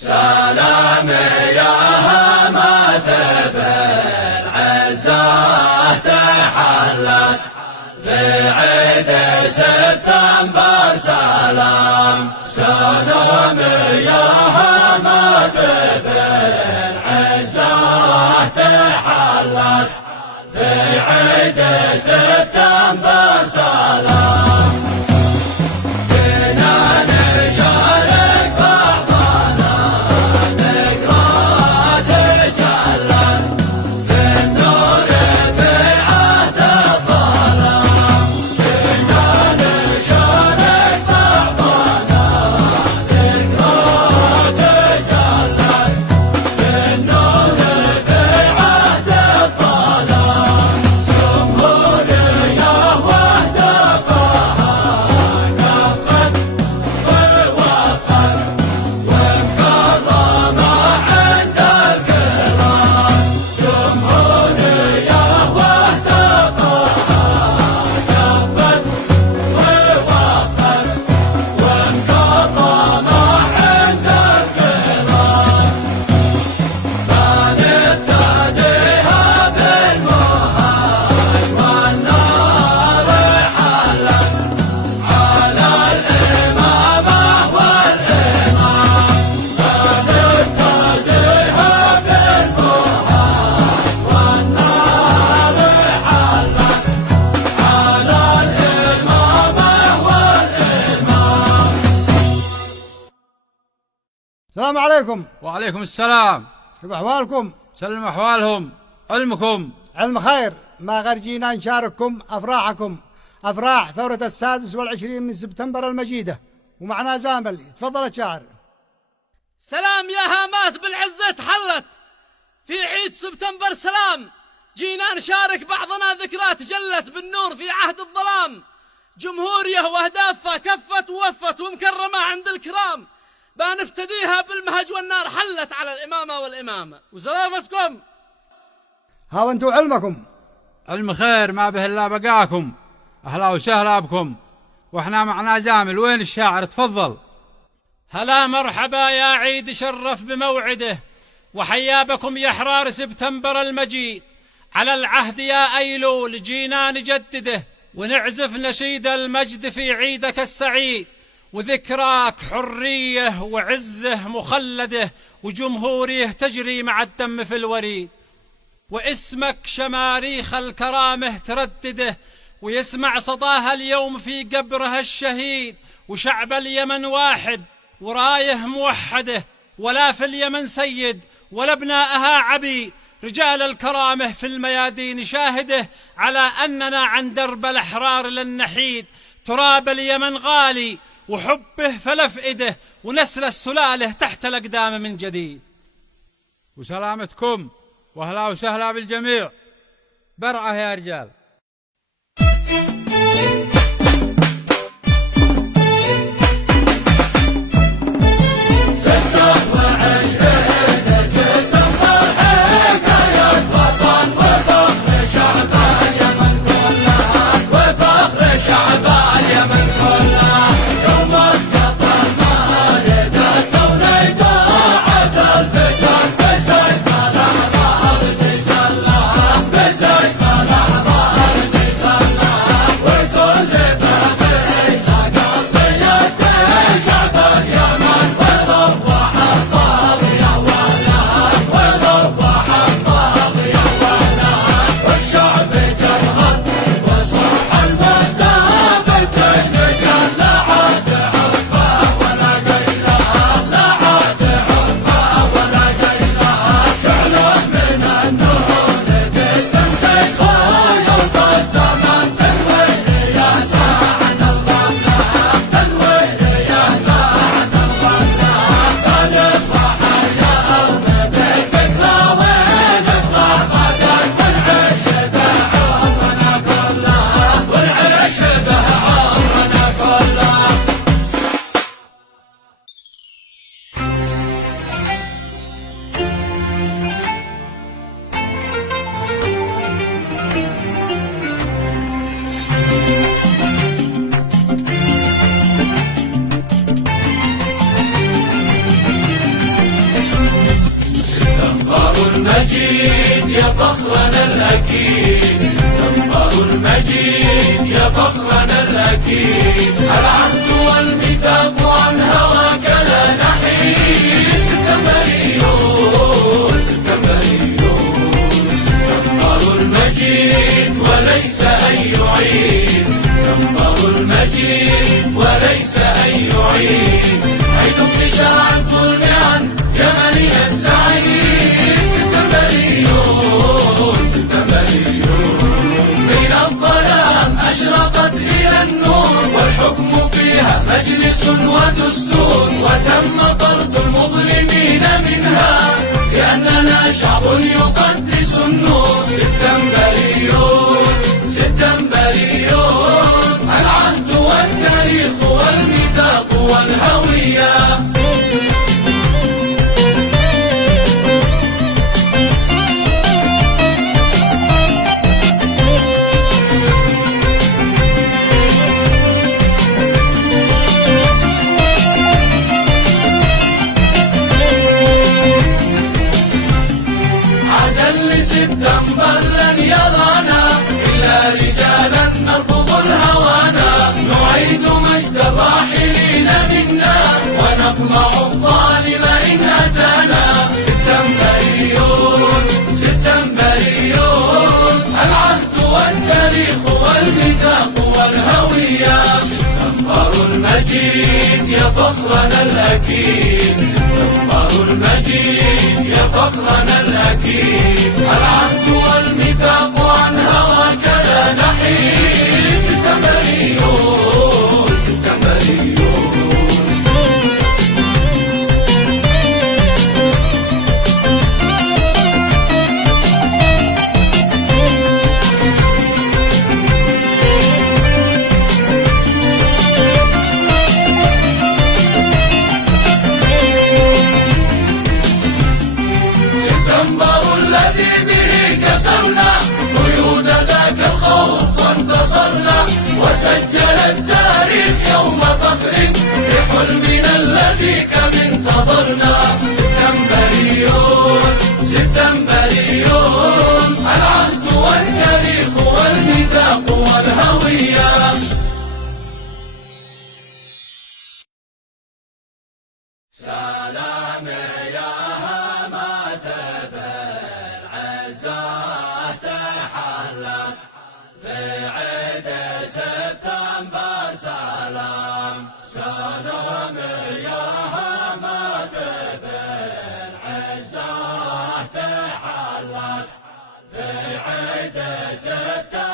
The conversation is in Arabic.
سلام يا همة بالعزة تحلت في عيد سبتمبر. سلام سلام يا همة بالعزة تحلت في عيد سبتمبر. سلام السلام عليكم. وعليكم السلام. كيف أحوالكم؟ سلم أحوالهم. علمكم علم خير. ما غير جينا نشارككم أفراحكم، أفراح ثورة 26 من سبتمبر المجيدة، ومعنا زامل. تفضل الشاعر. سلام يا هامات بالعزة تحلت في عيد سبتمبر. سلام جينا نشارك بعضنا ذكرى تجلت بالنور في عهد الظلام، جمهوريه وأهدافها كفت ووفت ومكرمة عند الكرام، بنفتديها بالمهج والنار حلت على الإمامة والإمامة. وسلامتكم. ها وانتو علمكم. علم خير ما به إلا بقاكم. أهلا وسهلا بكم. وإحنا معنا زامل. وين الشاعر؟ تفضل. هلا مرحبا يا عيد شرف بموعده، وحيا بكم يا أحرار سبتمبر المجيد. على العهد يا أيلول جينا نجدده، ونعزف نشيد المجد في عيدك السعيد، وذكراك حرية وعزه مخلده، وجمهوريه تجري مع الدم في الوريد، واسمك شماريخ الكرامة تردده، ويسمع صداها اليوم في قبرها الشهيد، وشعب اليمن واحد ورايه موحده، ولا في اليمن سيد ولا ابنائها عبيد، رجال الكرامة في الميادين شاهده، على أننا عن درب الأحرار لن نحيد، تراب اليمن غالي وحبه فلفئده، ونسل السلالة تحت الأقدام من جديد. وسلامتكم. وأهلا وسهلا بالجميع. برعه يا رجال. المجيد يا فخرنا الأكيد، سبتمبر المجيد يا فخرنا الأكيد، العهد والميثاق عن هواك لا نحيد. سبتمبريون سبتمبريون، سبتمبر المجيد وليس أي عيد، سبتمبر المجيد وليس أي عيد، عيد انتشار الظلم عن يمننا السعيد. سبتمبريون سبتمبريون، بين الظلام أشرقت إلى النور، والحكم فيها مجلس ودستور، وتم طرد المظلمين منها لأننا شعب يقدس النور. سبتمبريون سبتمبريون، العهد والتاريخ والميثاق والهوية. سبتمبر لن يرانا إلا رجالا نرفض الهوانا، نعيد مجد الراحلين منا ونطمع الظالم إن أتانا. سبتمبريون سبتمبريون، العهد والتاريخ والميثاق والهوية. سبتمبر المجيد يا فخرنا الأكيد، سبتمبر المجيد يا فخرنا الأكيد، العهد والميثاق عن هواك لا نحيد. سبتمبريون سبتمبريون، سبتمبر الذي به كسرنا قيود ذاك الخوف وانتصرنا، وسجل التاريخ يوم فخر بحلمنا الذي كم انتظرنا. سبتمبريون سبتمبريون، العهد والتاريخ والميثاق والهوية. سلام يا هامات بالعزة تحلت في عيد سبتمبر. سلام سلام يا هامات بالعزة تحلت في عيد سبتمبر.